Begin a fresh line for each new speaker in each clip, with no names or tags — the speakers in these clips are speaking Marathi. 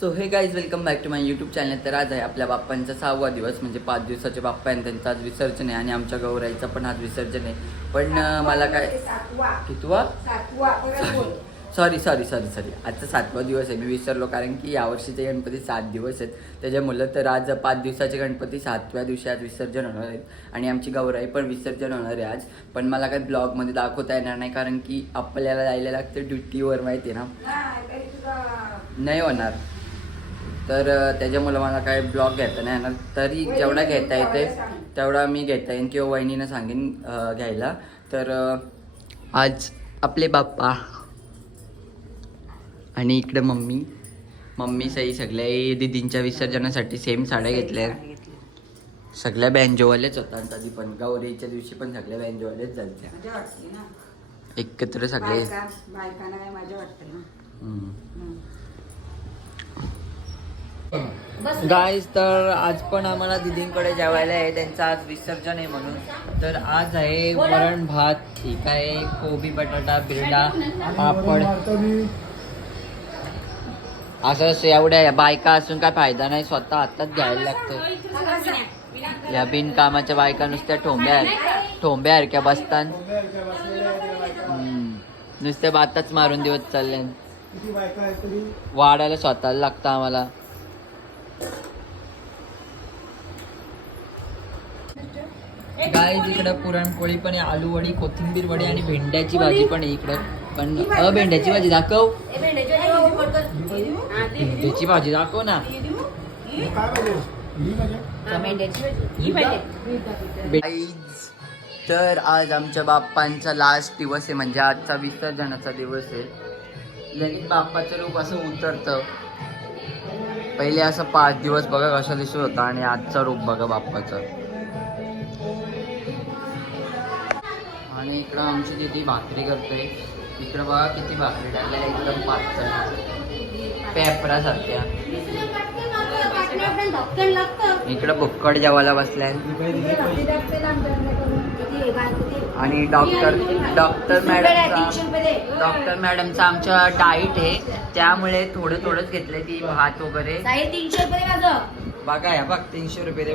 So hey guys welcome back to my YouTube channel तर आज आहे आपल्या बाप्पांचा सहावा दिवस म्हणजे पाच दिवसाचे बाप्पा आहे त्यांचं आज विसर्जन आहे आणि आमच्या गौराईचं पण आज विसर्जन आहे. पण मला काय
सातवा.
कितवा? सॉरी सॉरी सॉरी सॉरी आजचा सातवा दिवस आहे. मी विसरलो कारण की यावर्षीचे गणपती सात दिवस आहेत. त्याच्यामुळं तर आज पाच दिवसाचे गणपती सातव्या दिवशी आज विसर्जन होणार आहेत आणि आमची गौराई पण विसर्जन होणार आहे आज. पण मला काही ब्लॉगमध्ये दाखवता येणार नाही कारण की आपल्याला जायला लागतं ड्युटीवर माहिती आहे ना?
नाही
होणार. तर त्याच्यामुळं मला काय ब्लॉग घेता नाही येणार. तरी जेवढा घेता येते तेवढा मी घेता येईन किंवा वहिनीनं सांगेन घ्यायला. तर आज आपले बाप्पा आणि इकडे मम्मी. मम्मी सई सगळ्या दिदींच्या विसर्जनासाठी सेम साड्या घेतल्या. सगळ्या बँजोवालेच होता आधी पण. गौरीच्या दिवशी पण सगळ्या बँजोवालेच झाल्या
मजा वाटते ना?
एकत्र सगळे. गाईज तर आज पण आम्हाला दिदींकडे जेवायला आहे. त्यांचं आज विसर्जन आहे म्हणून. तर आज आहे वरण भात. ठीक आहे. कोबी बटाटा बिरडा पापड. असं असं एवढ्या बायका असून काय फायदा नाही. स्वतः हातात घ्यायला लागतं. या बिनकामाच्या बायका नुसत्या ठोंब्या ठोंब्या सारख्या बसतान? हम्म. नुसत्या बातच मारून दिवस चालले. वाढायला स्वतःला लागतं आम्हाला. गाय इकडं पुरणपोळी पण आहे आलू वडी कोथिंबीर वडी आणि भेंड्याची भाजी पण आहे इकडं. पण अ भेंड्याची भाजी दाखव. भेंड्याची भाजी दाखव ना. तर आज आमच्या बाप्पांचा लास्ट दिवस आहे म्हणजे आजचा विसर्जनाचा दिवस आहे. लगेच बाप्पाचं रूप असं उतरतं. पहिले असं पाच दिवस बघा कसं दिसत होता आणि आजचा रूप बघा बाप्पाचं. आणि इकडं आमची दिदी भाकरी करते इकडं बघा किती भाकरी टाकल्या एकदम पातळ. पेपरासारख्या. इकडं बुक्कड जेवायला बसलाय. आणि डॉक्टर डॉक्टर मॅडमचा डॉक्टर मॅडमचा आमच्या डाईट आहे. त्यामुळे थोडं थोडंच घेतलंय ती भात वगैरे.
तीनशे रुपये माझं
बघा या बघ तीनशे रुपये दे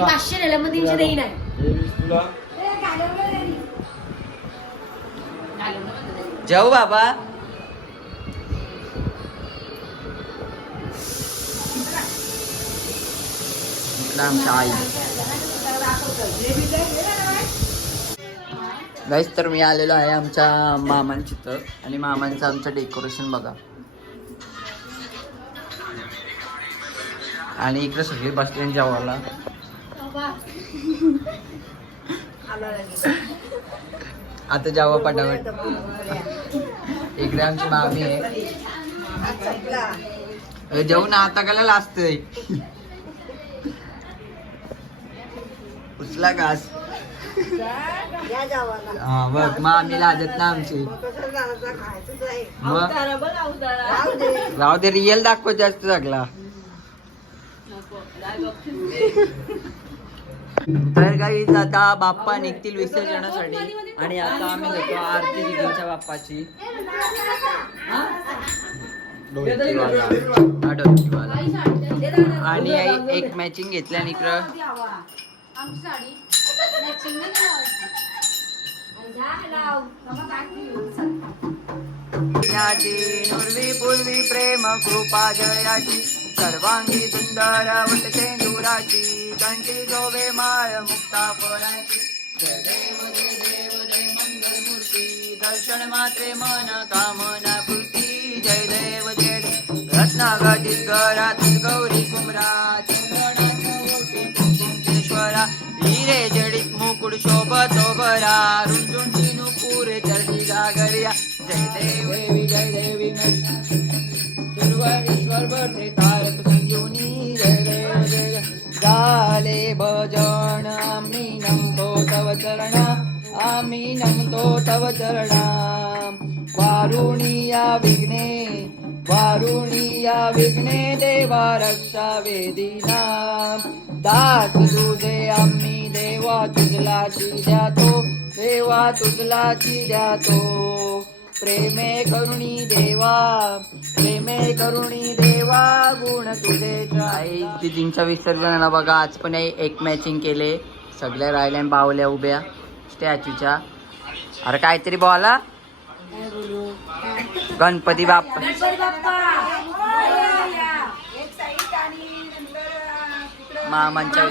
पाचशे मग तीनशे देई नाही
जाऊ बाबा. आमच्या आई. गाईस तर मी आलेलो आहे आमच्या मामांची तर आणि मामांचं आमचं डेकोरेशन बघा. आणि इकडे सगळे बसले जेवायला. आता जावा पटापट. इकडे आमची मामी आहे. अरे जेवण आता काला असतंय उचला घास. हा बघ मामी लाजत ना आमची. मग? राहू दे. रिअल दाखव जास्त सगळा. तर काही आता बाप्पा निघतील विसर्जनासाठी आणि आता आम्ही घेतो आरती दिदींच्या बाप्पाची. आणि आई एक मॅचिंग घेतल्या निकर. पूर्वी प्रेम कृपा जयाची. सर्वांगी सुंदर वटते दुराची कंठी गोवे माळ मुक्ता फळाची. जय देव जय देव जय मंगल मूर्ती दर्शन मात्रे मन कामना पूर्ती जय देव जय देव. रत्नागतीत घरातील गौरी कुमरा चंद्रनाथेश्वरा हिरे जडित मुकुड शोभत ओबरा रुंजुंची नुपूर चरणी गागरिया जय देव देवी जय देवी. दुर्वाणीश्वर भरते तारक संजीवनी झाले भजन आम्ही नमतो तव चरणा आम्ही नमतो तव चरणा। वारुणीया विघ्ने वारुणीया विघ्ने देवा रक्षा वेदीना। दास तुझे आम्ही देवा तुझलाची द्यातो देवा तुझलाची द्यातो। प्रेमे करुणी देवा प्रेमे करुणी देवा गुण तुझे आई दिदींच्या विसर्जनाला बघा आज पण एक मॅचिंग केले. सगळ्या राहिल्या आणि बावल्या उभ्या स्टॅच्यूच्या अरे काहीतरी बोला. गणपती बाप्पा. मामांच्या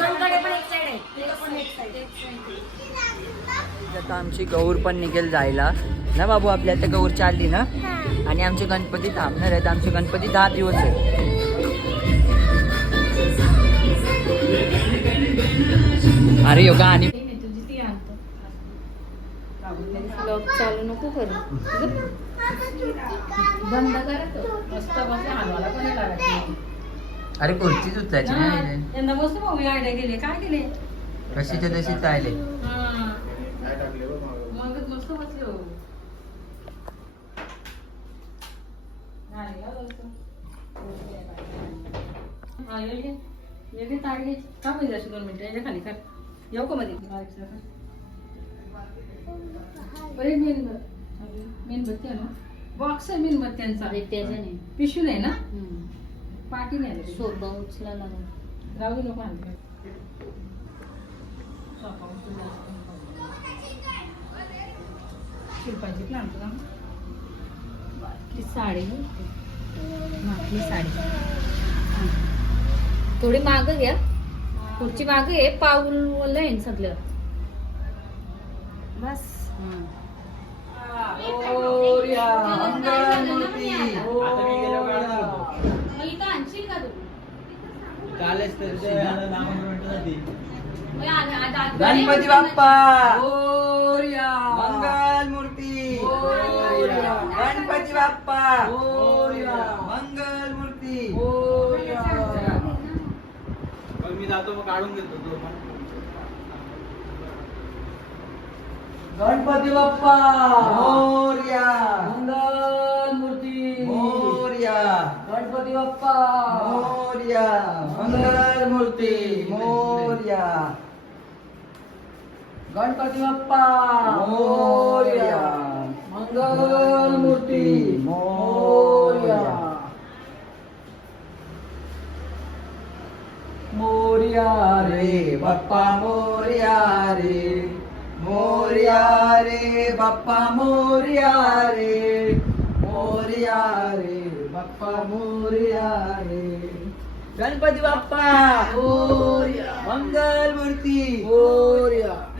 आता आमची गौर पण निघेल जायला. ना बाबू आपल्या आता गौर चालली ना? आणि आमचे गणपती थांबणार आहेत. आमचे गणपती दहा दिवस आहेत. अरे योगा आणि
चालू नको करू.
बंद.
अरे कुर्चीच उचलायची नाही
यंदा मस्त भाऊ आयडिया केले. काय केले?
कशीच्या तशी चालले
हा. मगच मस्त बसले हो झाले का दोस्त? हा, ये घे. ये घे ताट घे. का पाहिजे अशी दोन मिनिटं याच्या खाली कर येऊ का मध्ये. बरं, मेणबत्ती. मेणबत्ती आहे ना बॉक्स आहे मेणबत्त्यांचा
त्याच्याने
पिशू नाही ना पाठी नाही.
सोबा उचला लागून
राहू नको आणते. शिल्पाची प्लांट का
ती साडी मागली साडी. थोडी माग घ्या. पुढची माग आहे पाऊल आहे सगळं. बस.
गणपती बाप्पा
मोरया.
मंगल मूर्ती
मोरया.
गणपती बाप्पा
मोरया.
मंगल मूर्ती
मी जातो मग काढून घेतो तो
गणपती बाप्पा. मोर्या.
मंगल मूर्ती
मोर्या.
गणपती बाप्पा.
मोर्या. मंगल मूर्ती मोर्या.
गणपती बाप्पा.
मोरया.
मंगल मूर्ती
मोरया.
मोर्या
रे बाप्पा मोर्या रे. मोर्या रे बाप्पा मोर्या रे. मोर्या रे बाप्पा मोर्या रे. गणपती बाप्पा मोर्या. मंगल मूर्ती मोर्या.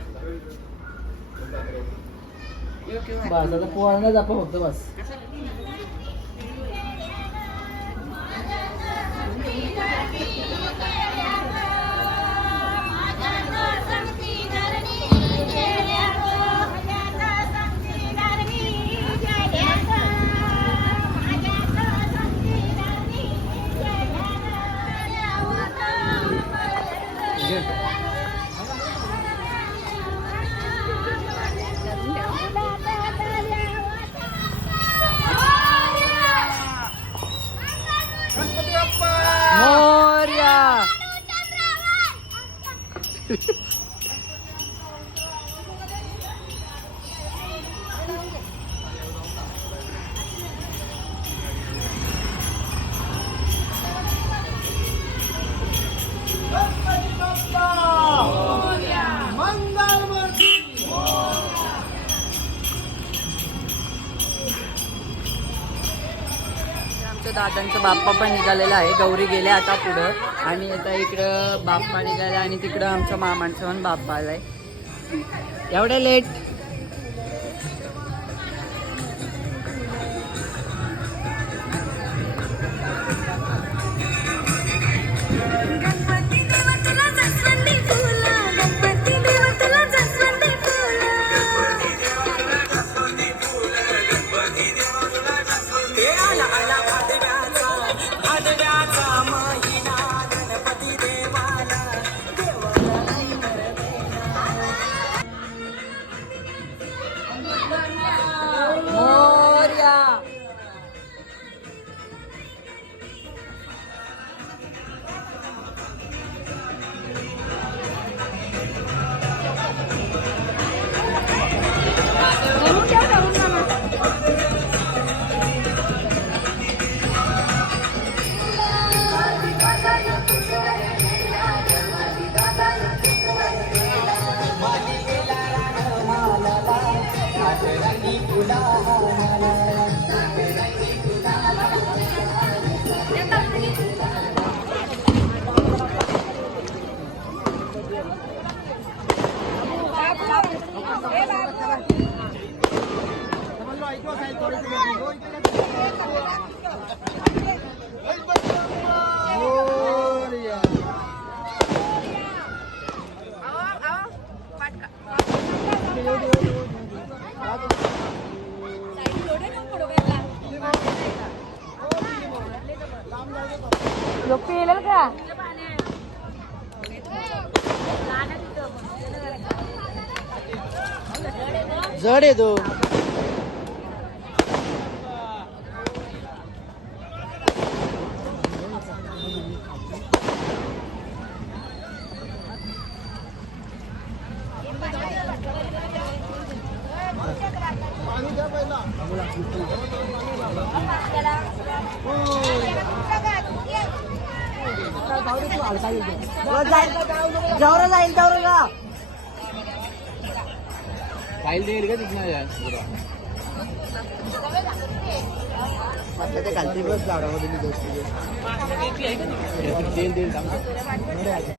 बस आता पोहायला जापा फक्त बस. मोर्या आमच्या बाप्पा पण निघालेला आहे. गौरी गेले आता पुढं. आणि आता इकडं बाप्पा निघाला आणि तिकडं आमच्या मामांचं पण बाप्पा आलाय. एवढ्या लेट
लोक येईल का?
जड आहे तो. जवळ जाईल तेवढं जा
फाईल देईल का तिथनं
ते खालती बस झाडामध्ये
तेल देईल